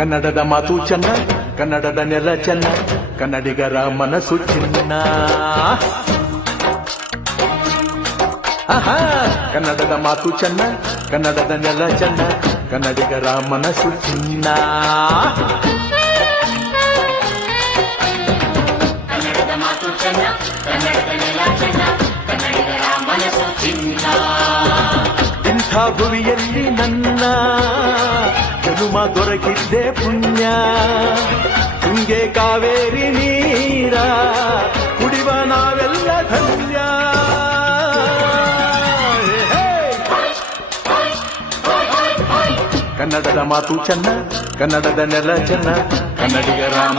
ಕನ್ನಡದ ಮಾತು ಚೆನ್ನ, ಕನ್ನಡದ ನೆಲ ಚೆನ್ನ, ಕನ್ನಡಿಗರ ಮನಸ್ಸು ಚಿನ್ನ. ಆಹಾ, ಕನ್ನಡದ ಮಾತು ಚೆನ್ನ, ಕನ್ನಡದ ನೆಲ ಚೆನ್ನ, ಕನ್ನಡಿಗರ ಮನಸ್ಸು ಚಿನ್ನ. ಕನ್ನಡದ ಮಾತು ಚೆನ್ನ, ಕನ್ನಡದ ನೆಲ ಚೆನ್ನ, ಕನ್ನಡಿಗರ ಮನಸ್ಸು ಚಿನ್ನ. ಇಂಥ ಭುವಿಯಲ್ಲಿ ನನ್ನ ಜನುಮ ದೊರಕಿದ್ದೆ ಪುಣ್ಯ. ತುಂಗೆ ಕಾವೇರಿ ನೀರ ಕುಡಿವ ನಾವೆಲ್ಲ ಧನ್ಯ. ಕನ್ನಡದ ಮಾತು ಚೆನ್ನ, ಕನ್ನಡದ ನೆಲ ಚೆನ್ನ, ಕನ್ನಡಿಗರ